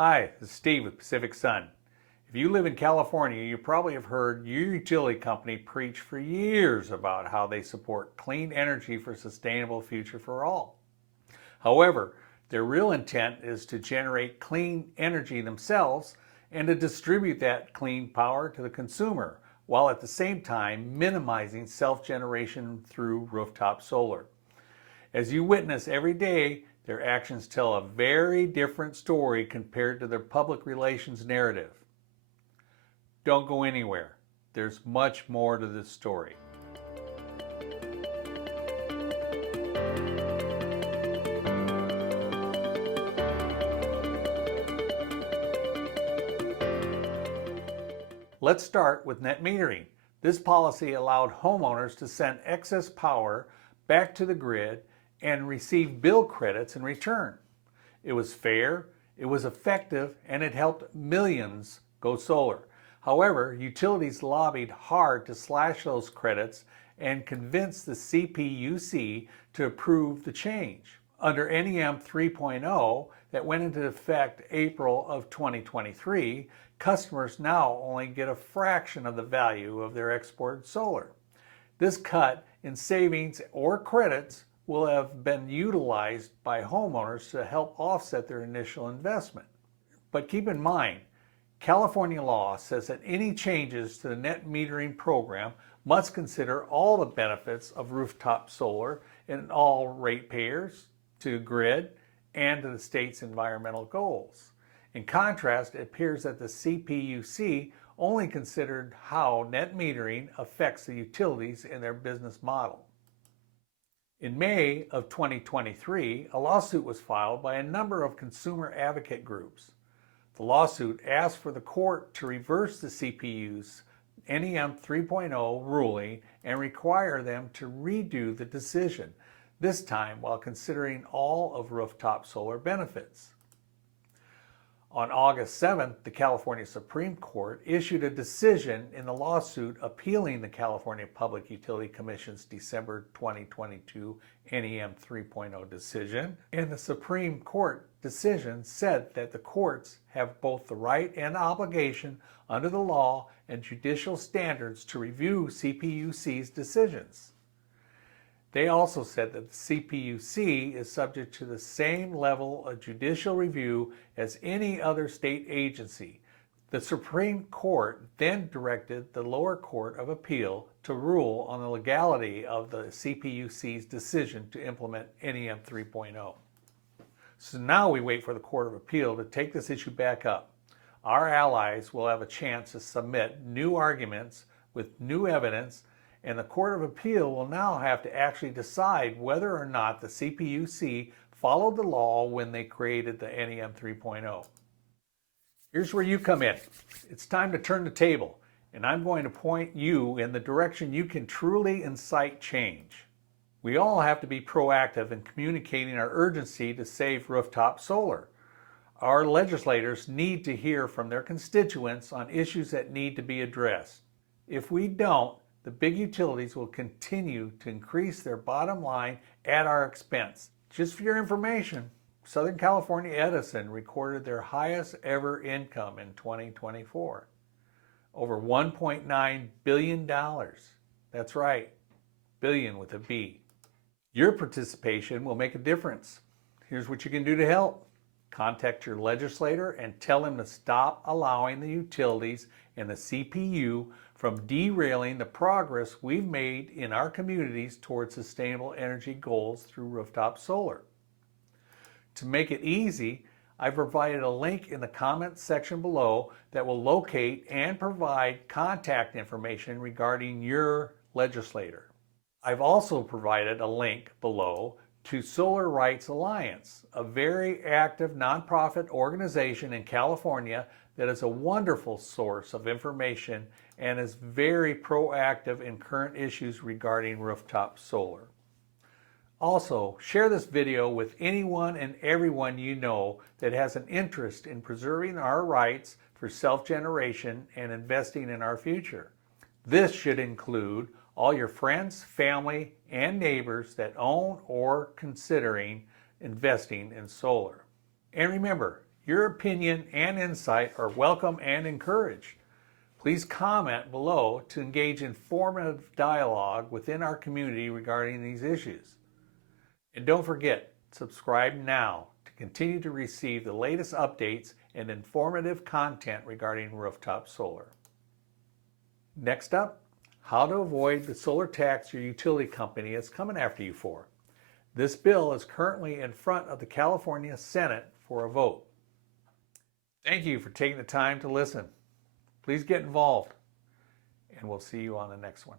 Hi, this is Steve with Pacific Sun. If you live in California, you probably have heard your utility company preach for years about how they support clean energy for a sustainable future for all. However, their real intent is to generate clean energy themselves and to distribute that clean power to the consumer, while at the same time minimizing self-generation through rooftop solar. As you witness every day, their actions tell a very different story compared to their public relations narrative. Don't go anywhere. There's much more to this story. Let's start with net metering. This policy allowed homeowners to send excess power back to the grid and receive bill credits in return. It was fair, it was effective, and it helped millions go solar. However, utilities lobbied hard to slash those credits and convince the CPUC to approve the change. Under NEM 3.0 that went into effect April of 2023, customers now only get a fraction of the value of their exported solar. This cut in savings or credits will have been utilized by homeowners to help offset their initial investment. But keep in mind, California law says that any changes to the net metering program must consider all the benefits of rooftop solar and all ratepayers, to the grid, and to the state's environmental goals. In contrast, it appears that the CPUC only considered how net metering affects the utilities in their business model. In May of 2023, a lawsuit was filed by a number of consumer advocate groups. The lawsuit asked for the court to reverse the CPU's NEM 3.0 ruling and require them to redo the decision, this time while considering all of rooftop solar benefits. On August 7th, the California Supreme Court issued a decision in the lawsuit appealing the California Public Utility Commission's December 2022 NEM 3.0 decision, and the Supreme Court decision said that the courts have both the right and obligation under the law and judicial standards to review CPUC's decisions. They also said that the CPUC is subject to the same level of judicial review as any other state agency. The Supreme Court then directed the lower court of appeal to rule on the legality of the CPUC's decision to implement NEM 3.0. So now we wait for the Court of Appeal to take this issue back up. Our allies will have a chance to submit new arguments with new evidence, and the Court of Appeal will now have to actually decide whether or not the CPUC followed the law when they created the NEM 3.0. Here's where you come in. It's time to turn the table, and I'm going to point you in the direction you can truly incite change. We all have to be proactive in communicating our urgency to save rooftop solar. Our legislators need to hear from their constituents on issues that need to be addressed. If we don't, the big utilities will continue to increase their bottom line at our expense. Just for your information, Southern California Edison recorded their highest ever income in 2024. Over $1.9 billion. That's right, billion with a B. Your participation will make a difference. Here's what you can do to help. Contact your legislator and tell him to stop allowing the utilities and the CPU from derailing the progress we've made in our communities towards sustainable energy goals through rooftop solar. To make it easy, I've provided a link in the comments section below that will locate and provide contact information regarding your legislator. I've also provided a link below to Solar Rights Alliance, a very active nonprofit organization in California that is a wonderful source of information and is very proactive in current issues regarding rooftop solar. Also, share this video with anyone and everyone you know that has an interest in preserving our rights for self-generation and investing in our future. This should include all your friends, family, and neighbors that own or considering investing in solar. And remember, Your opinion and insight are welcome and encouraged. Please comment below to engage in formative dialogue within our community regarding these issues. And don't forget, subscribe now to continue to receive the latest updates and informative content regarding rooftop solar. Next up, how to avoid the solar tax your utility company is coming after you for. This bill is currently in front of the California Senate for a vote. Thank you for taking the time to listen. Please get involved, and we'll see you on the next one.